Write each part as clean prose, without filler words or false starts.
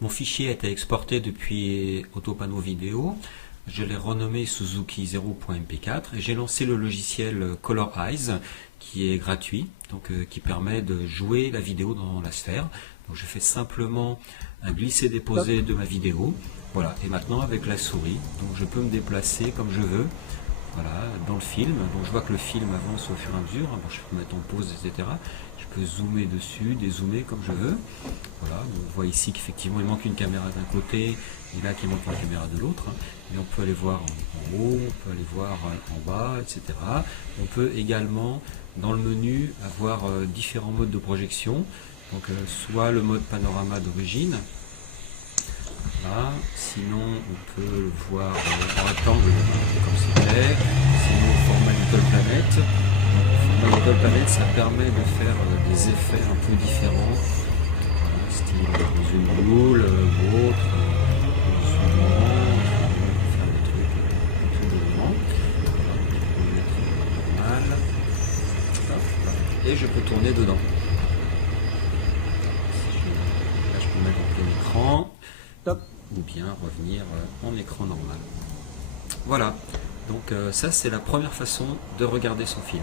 Mon fichier a été exporté depuis Autopano Vidéo. Je l'ai renommé Suzuki 0.mp4 et j'ai lancé le logiciel Color Eyes qui est gratuit, donc qui permet de jouer la vidéo dans la sphère. Donc je fais simplement un glisser-déposer de ma vidéo. Voilà, et maintenant avec la souris, donc je peux me déplacer comme je veux. Voilà, dans le film, donc je vois que le film avance au fur et à mesure, bon, je peux mettre en pause, etc. Je peux zoomer dessus, dézoomer comme je veux. Voilà, donc on voit ici qu'effectivement il manque une caméra d'un côté, et là qu'il manque une caméra de l'autre. Et on peut aller voir en haut, on peut aller voir en bas, etc. On peut également, dans le menu, avoir différents modes de projection. Donc soit le mode panorama d'origine, voilà. Sinon on peut le voir en rectangle comme c'était, sinon au format Little Planet. Donc, le format Little Planet, ça permet de faire des effets un peu différents, style zoom rule ou autre, zoomant, faire des trucs un peu déroulant. Normal. Et je peux tourner dedans. Là je peux mettre en plein écran. Top. Ou bien revenir en écran normal. Voilà, donc ça c'est la première façon de regarder son film.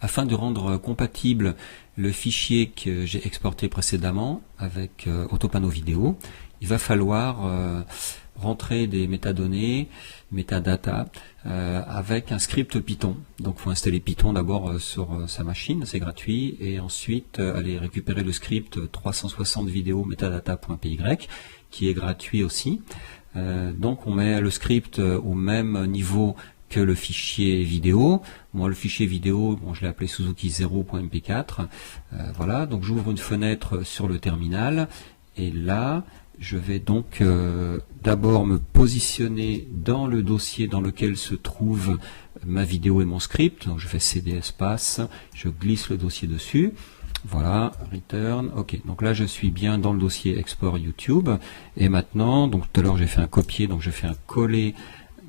Afin de rendre compatible le fichier que j'ai exporté précédemment avec Autopano Vidéo, il va falloir rentrer des métadonnées, metadata, avec un script Python. Donc il faut installer Python d'abord sur sa machine, c'est gratuit, et ensuite aller récupérer le script 360 vidéo metadata.py qui est gratuit aussi. Donc on met le script au même niveau que le fichier vidéo. Moi le fichier vidéo, bon, je l'ai appelé Suzuki 0.mp4. Voilà, donc j'ouvre une fenêtre sur le terminal, et là je vais donc d'abord me positionner dans le dossier dans lequel se trouve ma vidéo et mon script. Donc je fais cd espace, je glisse le dossier dessus. Voilà, return, ok. Donc là je suis bien dans le dossier export YouTube. Et maintenant, donc tout à l'heure j'ai fait un copier, donc je fais un coller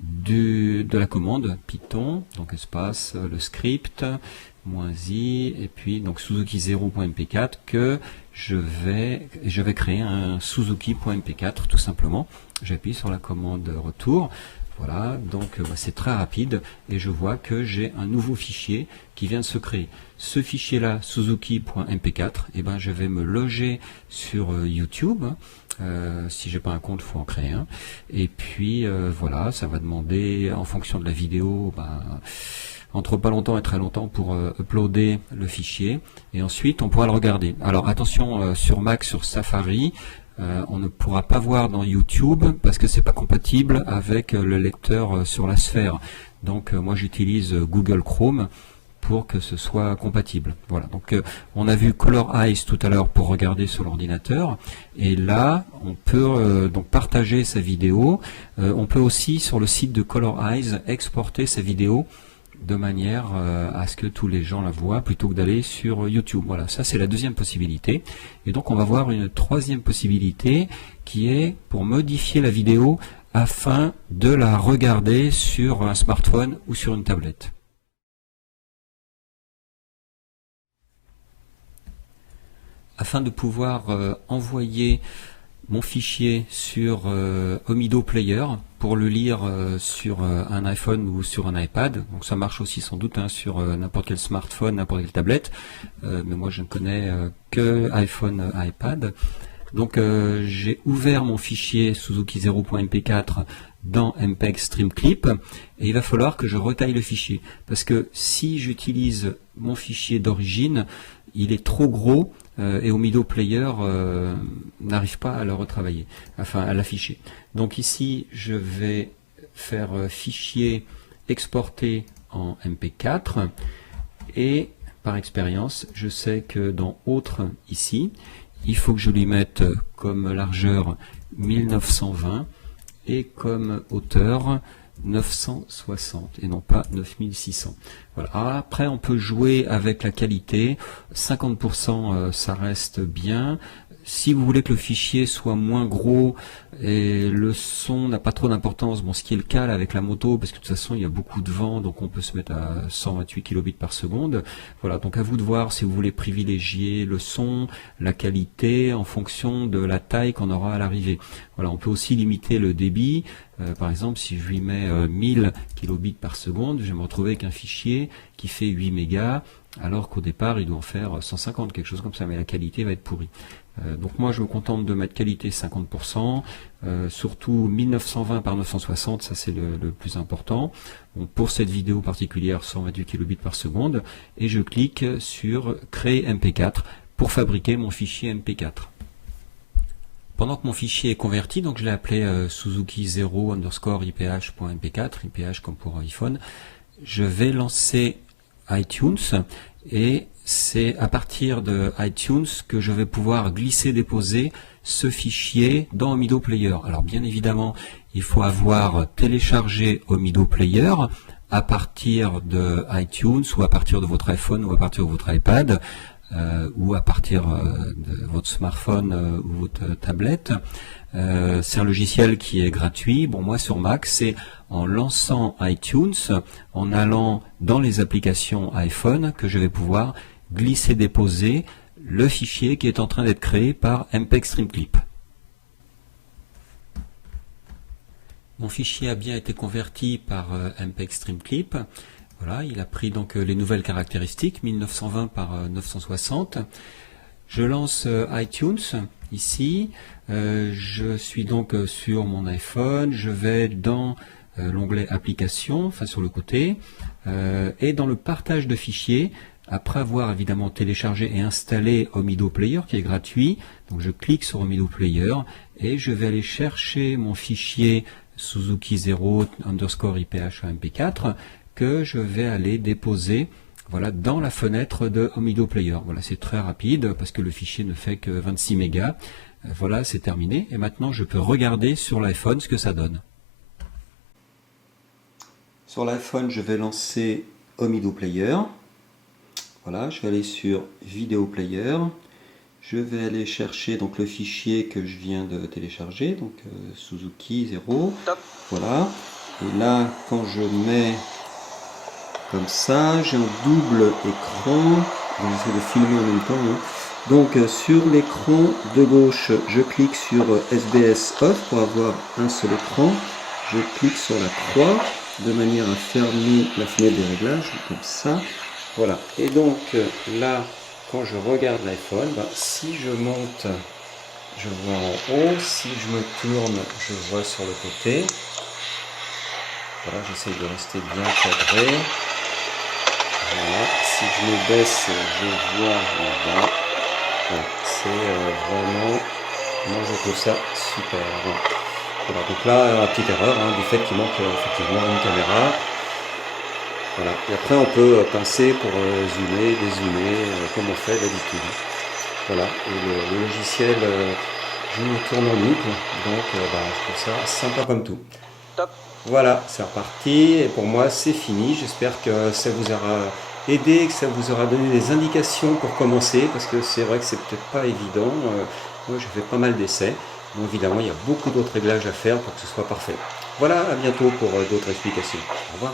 de la commande Python, donc espace, le script, -i, et puis donc Suzuki 0.mp4 que je vais créer un Suzuki.mp4 tout simplement. J'appuie sur la commande retour. Voilà, donc c'est très rapide et je vois que j'ai un nouveau fichier qui vient de se créer. Ce fichier-là, Suzuki.mp4, et ben je vais me loger sur YouTube. Si j'ai pas un compte, il faut en créer un. Et puis voilà, ça va demander en fonction de la vidéo, entre pas longtemps et très longtemps pour uploader le fichier. Et ensuite, on pourra le regarder. Alors attention, sur Mac, sur Safari, on ne pourra pas voir dans YouTube parce que c'est pas compatible avec le lecteur sur la sphère. Donc moi j'utilise Google Chrome pour que ce soit compatible. Voilà. Donc on a vu Color Eyes tout à l'heure pour regarder sur l'ordinateur, et là on peut donc partager sa vidéo. On peut aussi sur le site de Color Eyes exporter sa vidéo de manière à ce que tous les gens la voient plutôt que d'aller sur YouTube. Voilà, ça c'est la deuxième possibilité. Et donc on va voir une troisième possibilité qui est pour modifier la vidéo afin de la regarder sur un smartphone ou sur une tablette. Afin de pouvoir envoyer mon fichier sur Omido Player pour le lire sur un iPhone ou sur un iPad. Donc ça marche aussi sans doute sur n'importe quel smartphone, n'importe quelle tablette, mais moi je ne connais que iPhone, iPad. Donc j'ai ouvert mon fichier Suzuki 0.mp4 dans MPEG Stream Clip, et il va falloir que je retaille le fichier, parce que si j'utilise mon fichier d'origine, il est trop gros et Omido Player n'arrive pas à le retravailler, enfin à l'afficher. Donc ici je vais faire fichier exporté en MP4, et par expérience je sais que dans autre ici il faut que je lui mette comme largeur 1920 et comme hauteur 960 et non pas 9600. Voilà. Alors après on peut jouer avec la qualité. 50% ça reste bien, Si vous voulez que le fichier soit moins gros et le son n'a pas trop d'importance, bon, ce qui est le cas là, avec la moto, parce que de toute façon il y a beaucoup de vent, donc on peut se mettre à 128 kilobits par seconde. Voilà, donc à vous de voir si vous voulez privilégier le son, la qualité en fonction de la taille qu'on aura à l'arrivée. Voilà, on peut aussi limiter le débit. Par exemple, si je lui mets 1000 kilobits par seconde, je vais me retrouver avec un fichier qui fait 8 mégas, alors qu'au départ il doit en faire 150, quelque chose comme ça, mais la qualité va être pourrie. Donc moi je me contente de mettre qualité 50%, surtout 1920 par 960, ça c'est le plus important. Bon, pour cette vidéo particulière, 128 kilobits par seconde, et je clique sur créer MP4 pour fabriquer mon fichier MP4. Pendant que mon fichier est converti, donc je l'ai appelé Suzuki 0 underscore IPH.mp4, IPH comme pour iPhone, je vais lancer iTunes et c'est à partir de iTunes que je vais pouvoir glisser-déposer ce fichier dans Omido Player. Alors bien évidemment, il faut avoir téléchargé Omido Player à partir de iTunes ou à partir de votre iPhone ou à partir de votre iPad ou à partir de votre smartphone ou votre tablette. C'est un logiciel qui est gratuit. Bon, moi sur Mac, c'est en lançant iTunes, en allant dans les applications iPhone, que je vais pouvoir glisser-déposer le fichier qui est en train d'être créé par MPEG Streamclip. Mon fichier a bien été converti par MPEG Streamclip. Voilà, il a pris donc les nouvelles caractéristiques, 1920 par 960. Je lance iTunes ici. Je suis donc sur mon iPhone. Je vais dans l'onglet Applications, enfin sur le côté, et dans le partage de fichiers. Après avoir évidemment téléchargé et installé Omido Player qui est gratuit, donc je clique sur Omido Player et je vais aller chercher mon fichier Suzuki 0 underscore IPH MP4 que je vais aller déposer voilà, dans la fenêtre de Omido Player. Voilà, c'est très rapide parce que le fichier ne fait que 26 mégas. Voilà, c'est terminé. Et maintenant, je peux regarder sur l'iPhone ce que ça donne. Sur l'iPhone, je vais lancer Omido Player. Voilà, je vais aller sur Vidéo Player. Je vais aller chercher donc le fichier que je viens de télécharger, donc Suzuki 0. Top. Voilà. Et là, quand je mets comme ça, j'ai un double écran. J'essaie de filmer en même temps. Hein. Donc sur l'écran de gauche, je clique sur SBS Off pour avoir un seul écran. Je clique sur la croix de manière à fermer la fenêtre des réglages, comme ça. Voilà, et donc là, quand je regarde l'iPhone, si je monte, je vois en haut, si je me tourne, je vois sur le côté. Voilà, j'essaie de rester bien cadré. Voilà, si je me baisse, je vois là-bas. Voilà, c'est vraiment, moi je trouve ça super. Voilà, donc là, petite erreur du fait qu'il manque effectivement une caméra. Voilà. Et après on peut pincer pour zoomer, dézoomer, comme on fait d'habitude. Voilà, et le logiciel joue tourne en boucle, donc je trouve ça sympa comme tout. Top. Voilà, c'est reparti, et pour moi c'est fini. J'espère que ça vous aura aidé, que ça vous aura donné des indications pour commencer, parce que c'est vrai que c'est peut-être pas évident. Moi j'ai fait pas mal d'essais, donc évidemment il y a beaucoup d'autres réglages à faire pour que ce soit parfait. Voilà, à bientôt pour d'autres explications. Au revoir.